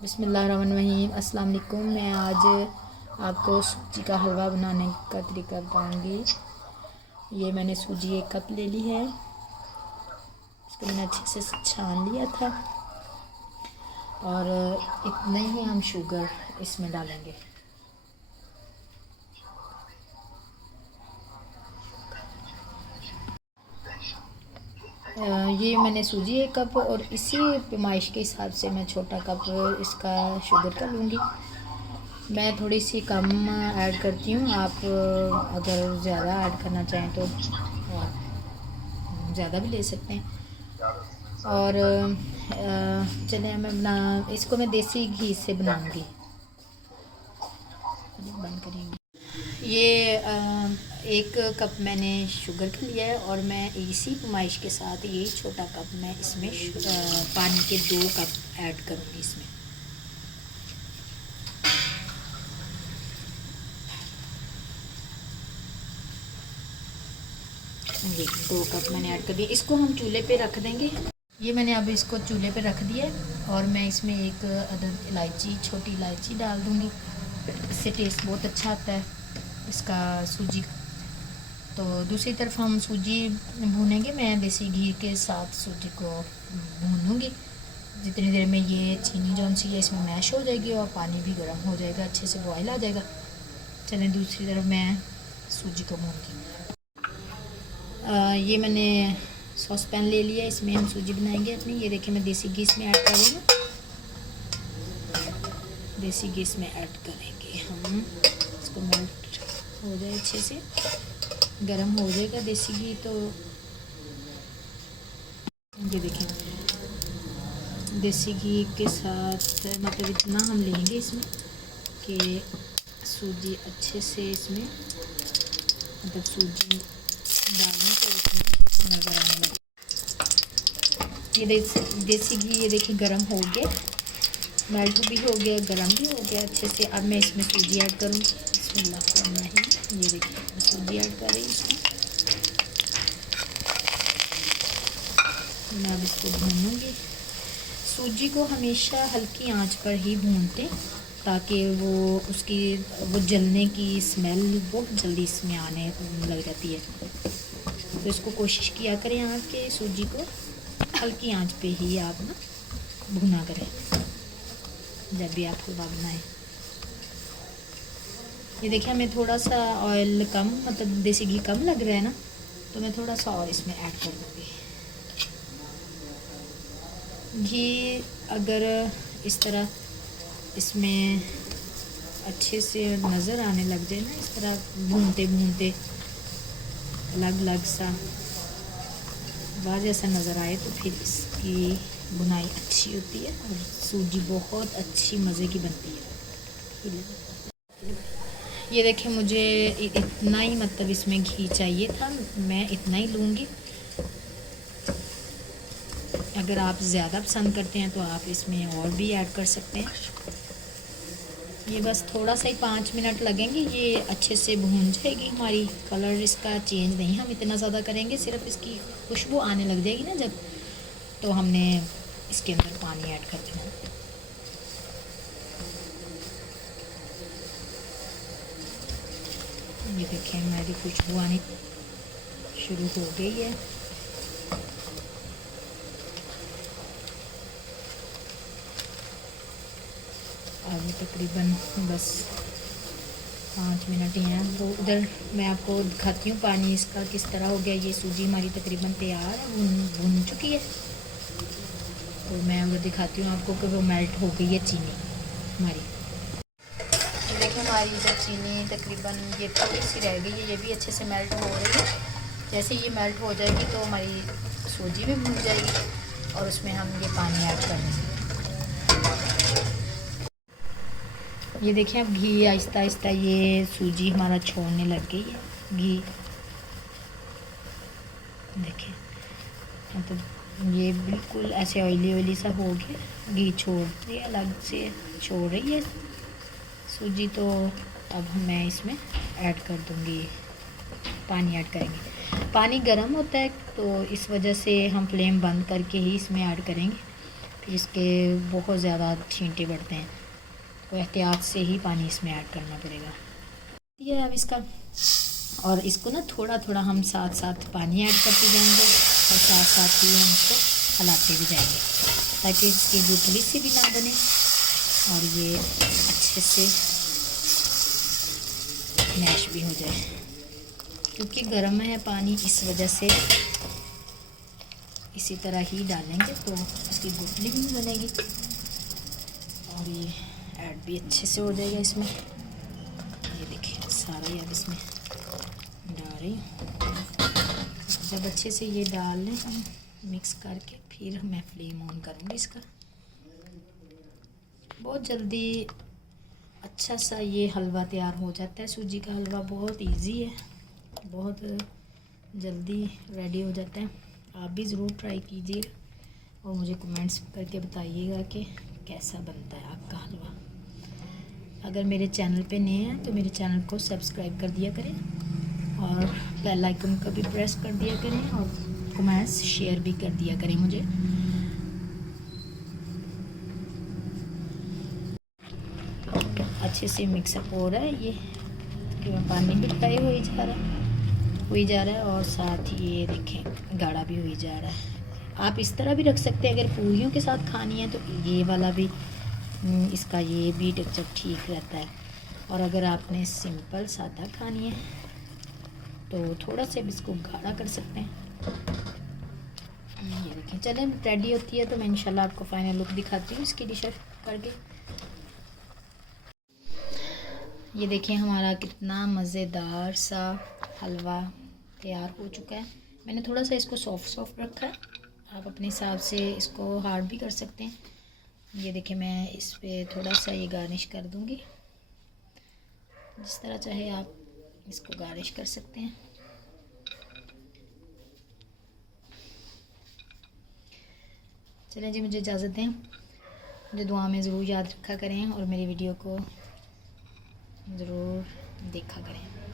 बिस्मिल्लाहिर्रहमानिर्रहीम। अस्सलाम वालेकुम। मैं आज आपको सूजी का हलवा बनाने का तरीका बताऊंगी। ये मैंने सूजी 1 कप ले ली है। इसको मैंने अच्छे से छान लिया था और इतने ही हम शुगर इसमें डालेंगे। ये मैंने सूजी 1 कप और इसी पैमाइश के हिसाब से मैं छोटा कप इसका शुगर का लूँगी। मैं थोड़ी सी कम ऐड करती हूँ, आप अगर ज़्यादा ऐड करना चाहें तो ज़्यादा भी ले सकते हैं। और चलिए इसको मैं देसी घी से बनाऊँगी। बंद करेंगे। ये 1 कप मैंने शुगर का लिया है और मैं इसी पैमाइश के साथ यही छोटा कप मैं इसमें पानी के 2 कप ऐड करूँगी इसमें। ये 2 कप मैंने ऐड कर दिया। इसको हम चूल्हे पे रख देंगे। ये मैंने अब इसको चूल्हे पे रख दिया है और मैं इसमें एक अदद इलायची, छोटी इलायची डाल दूँगी। इससे टेस्ट बहुत अच्छा आता है इसका सूजी का। तो दूसरी तरफ हम सूजी भूनेंगे। मैं देसी घी के साथ सूजी को भूनूंगी। जितनी देर में ये चीनी जौन सी है इसमें मैश हो जाएगी और पानी भी गर्म हो जाएगा, अच्छे से बॉयल आ जाएगा। चलें दूसरी तरफ मैं सूजी को भूनती हूँ। ये मैंने सॉस पैन ले लिया, इसमें हम सूजी बनाएंगे अपनी। ये देखिए मैं देसी घी इसमें ऐड कर रही हूँ। देसी घी इसमें ऐड करेंगे हम। इसको मेल्ट हो जाए अच्छे से, गरम हो जाएगा देसी घी। तो ये देखें देसी घी के साथ मतलब इतना हम लेंगे इसमें कि सूजी अच्छे से इसमें मतलब सूजी डालने से इसमें नज़र आने लगे। ये देसी घी ये देखिए गरम हो गया, मेल्ट भी हो गया, गरम भी हो गया अच्छे से। अब मैं इसमें सूजी ऐड करूँगी। बिस्मिल्लाह। ये देखिए मैं सूजी ऐड कर रही हूँ इसमें। मैं अब इसको भूनूँगी। सूजी को हमेशा हल्की आंच पर ही भूनते ताकि वो जलने की स्मेल बहुत जल्दी इसमें आने लग जाती है। तो इसको कोशिश किया करें आप कि सूजी को हल्की आंच पे ही आप ना भुना करें जब भी आप हलवा बनाएं। ये देखिए हमें थोड़ा सा ऑयल कम मतलब देसी घी कम लग रहा है ना, तो मैं थोड़ा सा और इसमें ऐड कर दूँगी घी। अगर इस तरह इसमें अच्छे से नज़र आने लग जाए ना, इस तरह भूनते भूनते अलग अलग सा बाज ऐसा नज़र आए तो फिर इसकी बुनाई अच्छी होती है और सूजी बहुत अच्छी मज़े की बनती है। ये देखिए मुझे इतना ही मतलब इसमें घी चाहिए था, मैं इतना ही लूँगी। अगर आप ज़्यादा पसंद करते हैं तो आप इसमें और भी ऐड कर सकते हैं। ये बस थोड़ा सा ही 5 मिनट लगेंगे, ये अच्छे से भून जाएगी हमारी। कलर इसका चेंज नहीं हम इतना ज़्यादा करेंगे, सिर्फ इसकी खुशबू आने लग जाएगी ना जब, तो हमने इसके अंदर पानी ऐड कर देना। ये देखें हमारी खुशबू आनी शुरू हो गई है। अभी तकरीबन बस 5 मिनट ही हैं। तो उधर मैं आपको दिखाती हूँ पानी इसका किस तरह हो गया। ये सूजी हमारी तकरीबन तैयार है, भुन चुकी है। तो मैं उधर दिखाती हूँ आपको कि वो मेल्ट हो गई है चीनी हमारी। देखिए हमारी जब चीनी तकरीबन ये थोड़ी सी रह गई है, ये भी अच्छे से मेल्ट हो रही है। जैसे ये मेल्ट हो जाएगी तो हमारी सूजी भी भून जाएगी और उसमें हम ये पानी ऐड कर देंगे। ये देखिए अब घी आहिस्ता आहिस्ता ये सूजी हमारा छोड़ने लग गई है घी। देखिए मतलब ये बिल्कुल ऐसे ऑयली ऑयली सा हो गया, घी छोड़ रही है, अलग से छोड़ रही है सूजी। तो अब मैं इसमें ऐड कर दूँगी, पानी ऐड करेंगे। पानी गर्म होता है तो इस वजह से हम फ्लेम बंद करके ही इसमें ऐड करेंगे, इसके बहुत ज़्यादा छींटे बढ़ते हैं, तो एहतियात से ही पानी इसमें ऐड करना पड़ेगा। ये अब इसका, और इसको ना थोड़ा थोड़ा हम साथ साथ पानी ऐड करते जाएंगे और साथ साथ ही हम इसको हलाते भी जाएंगे ताकि इसकी गुठली सी भी ना बने और ये अच्छे से मैश भी हो जाए। क्योंकि गर्म है पानी, इस वजह से इसी तरह ही डालेंगे तो इसकी गुठली भी नहीं बनेगी और ये ऐड भी अच्छे से हो जाएगा इसमें। ये देखिए सारा ही अब इसमें डाल रही हूँ। जब अच्छे से ये डाल लें हम मिक्स करके, फिर मैं फ्लेम ऑन करूँगी इसका। बहुत जल्दी अच्छा सा ये हलवा तैयार हो जाता है। सूजी का हलवा बहुत इजी है, बहुत जल्दी रेडी हो जाता है। आप भी ज़रूर ट्राई कीजिए और मुझे कमेंट्स करके बताइएगा कि कैसा बनता है आपका हलवा। अगर मेरे चैनल पे नए हैं तो मेरे चैनल को सब्सक्राइब कर दिया करें और बेल आइकन का भी प्रेस कर दिया करें और कमेंट्स शेयर भी कर दिया करें मुझे। अच्छे से मिक्सअप हो रहा है ये, कि पानी भी फ्राई हो ही जा रहा है और साथ ही ये देखें गाढ़ा भी हो ही जा रहा है। आप इस तरह भी रख सकते हैं, अगर पूरियों के साथ खानी है तो ये वाला भी इसका ये भी टेक्सचर ठीक रहता है। और अगर आपने सिंपल सादा खानी है तो थोड़ा सा इसको गाढ़ा कर सकते हैं। ये देखें, चलें रेडी होती है तो मैं इंशाल्लाह आपको फाइनल लुक दिखाती हूँ इसकी डिश करके। ये देखिए हमारा कितना मज़ेदार सा हलवा तैयार हो चुका है। मैंने थोड़ा सा इसको सॉफ्ट रखा है, आप अपने हिसाब से इसको हार्ड भी कर सकते हैं। ये देखिए मैं इस पे थोड़ा सा ये गार्निश कर दूँगी, जिस तरह चाहे आप इसको गार्निश कर सकते हैं। चलें जी, मुझे इजाज़त दें। मुझे दुआ में ज़रूर याद रखा करें और मेरी वीडियो को ज़रूर देखा करें।